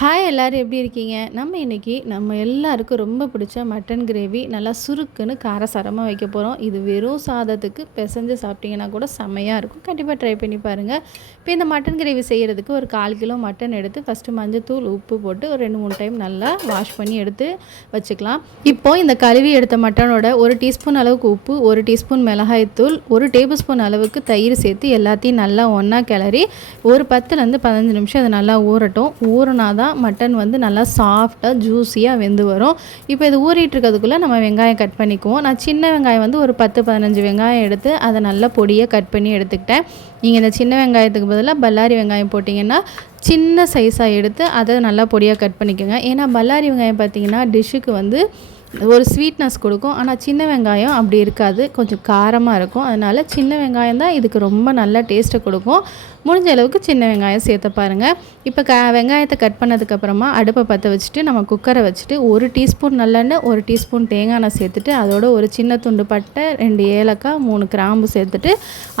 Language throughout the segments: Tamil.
ஹாய் எல்லோரும் எப்படி இருக்கீங்க? நம்ம இன்றைக்கி நம்ம எல்லாருக்கும் ரொம்ப பிடிச்ச மட்டன் கிரேவி நல்லா சுருக்குன்னு காரசாரமாக வைக்க போகிறோம். இது வெறும் சாதத்துக்கு பிசைஞ்சு சாப்பிட்டிங்கன்னா கூட செம்மையாக இருக்கும். கண்டிப்பாக ட்ரை பண்ணி பாருங்கள். இப்போ இந்த மட்டன் கிரேவி செய்கிறதுக்கு ஒரு 1/4 கிலோ மட்டன் எடுத்து ஃபஸ்ட்டு மஞ்சத்தூள் உப்பு போட்டு ஒரு 2-3 டைம் நல்லா வாஷ் பண்ணி எடுத்து வச்சுக்கலாம். இப்போது இந்த கழுவி எடுத்த மட்டனோட 1 டீஸ்பூன் அளவுக்கு உப்பு, 1 டீஸ்பூன் மிளகாய்த்தூள், 1 டேபிள் ஸ்பூன் அளவுக்கு தயிர் சேர்த்து எல்லாத்தையும் நல்லா ஒன்றா கிளறி ஒரு 10லேருந்து 15 நிமிஷம் அது நல்லா ஊறட்டும். ஊறினா தான் மட்டன் வந்து நல்லா சாஃப்டாக ஜூஸியாக வெந்து வரும். இப்போ இது ஊறிட்டு இருக்கிறதுக்குள்ளே நம்ம வெங்காயம் கட் பண்ணிக்குவோம். நான் சின்ன வெங்காயம் வந்து ஒரு 10-15 வெங்காயம் எடுத்து அதை நல்லா பொடியாக கட் பண்ணி எடுத்துக்கிட்டேன். நீங்கள் இந்த சின்ன வெங்காயத்துக்கு பதிலாக பல்லாரி வெங்காயம் போட்டிங்கன்னா சின்ன சைஸாக எடுத்து அதை நல்லா பொடியாக கட் பண்ணிக்கோங்க. ஏன்னா பல்லாரி வெங்காயம் பார்த்திங்கன்னா டிஷ்ஷுக்கு வந்து ஒரு ஸ்வீட்னஸ் கொடுக்கும். ஆனால் சின்ன வெங்காயம் அப்படி இருக்காது, கொஞ்சம் காரமாக இருக்கும். அதனால் சின்ன வெங்காயம் தான் இதுக்கு ரொம்ப நல்ல டேஸ்ட்டை கொடுக்கும். முடிஞ்ச அளவுக்கு சின்ன வெங்காயம் சேர்த்து பாருங்கள். இப்போ வெங்காயத்தை கட் பண்ணதுக்கப்புறமா அடுப்பை பற்ற வச்சுட்டு நம்ம குக்கரை வச்சுட்டு 1 டீஸ்பூன் நல்லெண்ணெய், 1 டீஸ்பூன் தேங்காய் எண்ணெய் சேர்த்துட்டு அதோட ஒரு சின்ன துண்டு பட்டை, 2 ஏலக்காய், 3 கிராம்பு சேர்த்துட்டு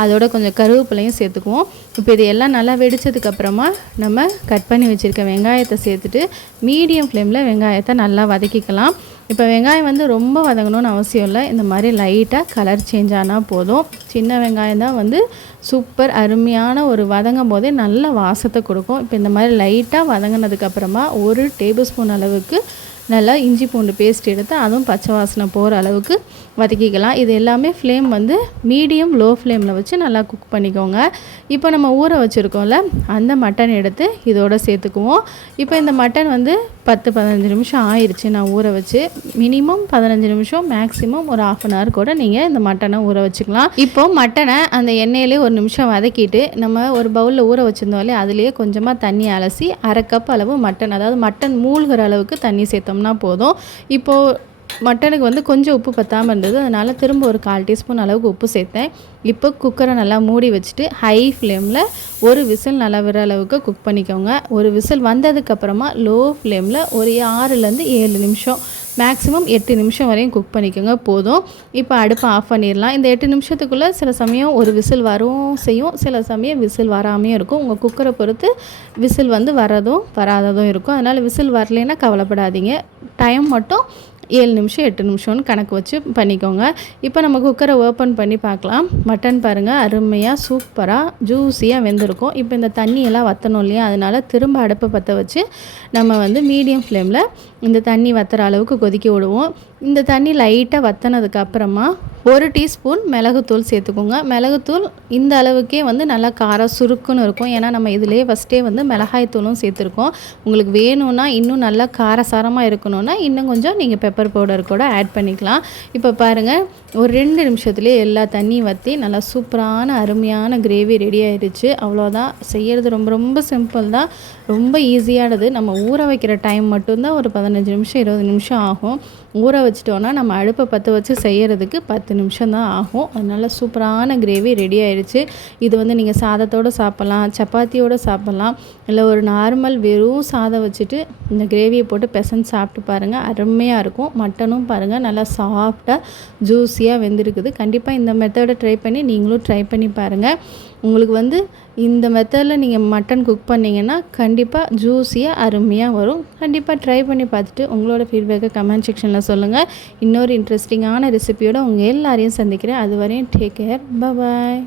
அதோட கொஞ்சம் கருவேப்பிலையும் சேர்த்துக்குவோம். இப்போ இது எல்லாம் நல்லா வெடித்ததுக்கப்புறமா நம்ம கட் பண்ணி வச்சுருக்க வெங்காயத்தை சேர்த்துட்டு மீடியம் ஃப்ளேமில் வெங்காயத்தை நல்லா வதக்கிக்கலாம். இப்போ வெங்காயம் வந்து ரொம்ப வதங்கணும்னு அவசியம் இல்லை. இந்த மாதிரி லைட்டாக கலர் சேஞ்ச் ஆனால் போதும். சின்ன வெங்காயம் தான் வந்து சூப்பர் அருமையான ஒரு வதங்கும் போதே நல்ல வாசத்தை கொடுக்கும். இப்போ இந்த மாதிரி லைட்டாக வதங்கினதுக்கப்புறமா 1 டேபிள் ஸ்பூன் அளவுக்கு நல்லா இஞ்சி பூண்டு பேஸ்ட் எடுத்து அதுவும் பச்சை வாசனை போகிற அளவுக்கு வதக்கிக்கலாம். இது எல்லாமே ஃப்ளேம் வந்து மீடியம் லோ ஃப்ளேமில் வச்சு நல்லா குக் பண்ணிக்கோங்க. இப்போ நம்ம ஊற வச்சுருக்கோம்ல அந்த மட்டன் எடுத்து இதோடு சேர்த்துக்குவோம். இப்போ இந்த மட்டன் வந்து 10-15 நிமிஷம் ஆயிடுச்சு நான் ஊற வச்சு. மினிமம் 15 நிமிஷம், மேக்ஸிமம் ஒரு 1/2 hour கூட நீங்கள் இந்த மட்டனை ஊற வச்சுக்கலாம். இப்போது மட்டனை அந்த எண்ணெயிலே ஒரு நிமிஷம் வதக்கிட்டு நம்ம ஒரு பவுலில் ஊற வச்சுருந்தோம்லே அதுலேயே கொஞ்சமாக தண்ணி அலசி 1/2 கப் அளவு மட்டன், அதாவது மட்டன் மூழ்கிற அளவுக்கு தண்ணி சேர்த்தோம்னா போதும். இப்போது மட்டனுக்கு வந்து கொஞ்சம் உப்பு பத்தாமல் இருந்தது, அதனால் திரும்ப ஒரு 1/4 டீஸ்பூன் அளவுக்கு உப்பு சேர்த்தேன். இப்போ குக்கரை நல்லா மூடி வச்சுட்டு ஹை ஃப்ளேமில் ஒரு விசில் நல்லா விர அளவுக்கு குக் பண்ணிக்கோங்க. ஒரு விசில் வந்ததுக்கப்புறமா லோ ஃப்ளேமில் ஒரு 6லேருந்து 7 நிமிஷம், மேக்ஸிமம் 8 நிமிஷம் வரையும் குக் பண்ணிக்கோங்க போதும். இப்போ அடுப்பை ஆஃப் பண்ணிடலாம். இந்த 8 நிமிஷத்துக்குள்ளே சில சமயம் ஒரு விசில் வரவும் செய்யும், சில சமயம் விசில் வராமையும் இருக்கும். உங்கள் குக்கரை பொறுத்து விசில் வந்து வரதும் வராததும் இருக்கும். அதனால் விசில் வரலைன்னா கவலைப்படாதீங்க. டைம் மட்டும் 7 நிமிஷம் 8 நிமிஷம்னு கணக்கு வச்சு பண்ணிக்கோங்க. இப்போ நம்ம குக்கரை ஓப்பன் பண்ணி பார்க்கலாம். மட்டன் பாருங்கள் அருமையாக சூப்பராக ஜூஸியாக வெந்திருக்கும். இப்போ இந்த தண்ணியெல்லாம் வற்றணும் இல்லையா, அதனால் திரும்ப அடுப்பை பற்ற வச்சு நம்ம வந்து மீடியம் ஃப்ளேமில் இந்த தண்ணி வற்றுற அளவுக்கு கொதிக்க விடுவோம். இந்த தண்ணி லைட்டாக வற்றினதுக்கப்புறமா 1 டீஸ்பூன் மிளகுத்தூள் சேர்த்துக்கோங்க. மிளகுத்தூள் இந்த அளவுக்கே வந்து நல்லா காரம் சுருக்குன்னு இருக்கும். ஏன்னா நம்ம இதிலே ஃபஸ்ட்டே வந்து மிளகாய்த்தூளும் சேர்த்துருக்கோம். உங்களுக்கு வேணும்னா இன்னும் நல்லா காரசாரமாக இருக்கணும்னா இன்னும் கொஞ்சம் நீங்கள் பெப்பர் பவுடர் கூட ஆட் பண்ணிக்கலாம். இப்போ பாருங்கள் ஒரு 2 நிமிஷத்துலேயே எல்லா தண்ணியும் வற்றி நல்லா சூப்பரான அருமையான கிரேவி ரெடி ஆகிடுச்சு. அவ்வளோதான், செய்கிறது ரொம்ப ரொம்ப சிம்பிள் தான், ரொம்ப ஈஸியானது. நம்ம ஊற வைக்கிற டைம் மட்டும்தான் ஒரு 15 நிமிஷம் 20 நிமிஷம் ஆகும். ஊற வச்சிட்டோன்னா நம்ம அடுப்பை பற்ற வச்சு செய்கிறதுக்கு 10 நிமிஷம் தான் ஆகும். அதனால் சூப்பரான கிரேவி ரெடி ஆகிடுச்சு. இது வந்து நீங்கள் சாதத்தோடு சாப்பிட்லாம், சப்பாத்தியோடு சாப்பிட்லாம், இல்லை ஒரு நார்மல் வெறும் சாதம் வச்சுட்டு இந்த கிரேவியை போட்டு பிசைஞ்சு சாப்பிட்டு பாருங்கள், அருமையாக இருக்கும். மட்டனும் பாருங்கள் நல்லா சாஃப்டாக ஜூஸியாக வெந்திருக்குது. கண்டிப்பாக இந்த மெத்தடை ட்ரை பண்ணி நீங்களும் ட்ரை பண்ணி பாருங்கள். உங்களுக்கு வந்து இந்த மெத்தடில் நீங்கள் மட்டன் குக் பண்ணிங்கன்னா கண்டிப்பாக ஜூஸியாக அருமையாக வரும். கண்டிப்பாக ட்ரை பண்ணி பார்த்துட்டு உங்களோட ஃபீட்பேக்கை கமெண்ட் செக்ஷனில் சொல்லுங்கள். இன்னொரு இன்ட்ரெஸ்டிங்கான ரெசிபியோடு உங்கள் எல்லாரையும் சந்திக்கிறேன். அது வரையும் டேக் கேர், பாய்.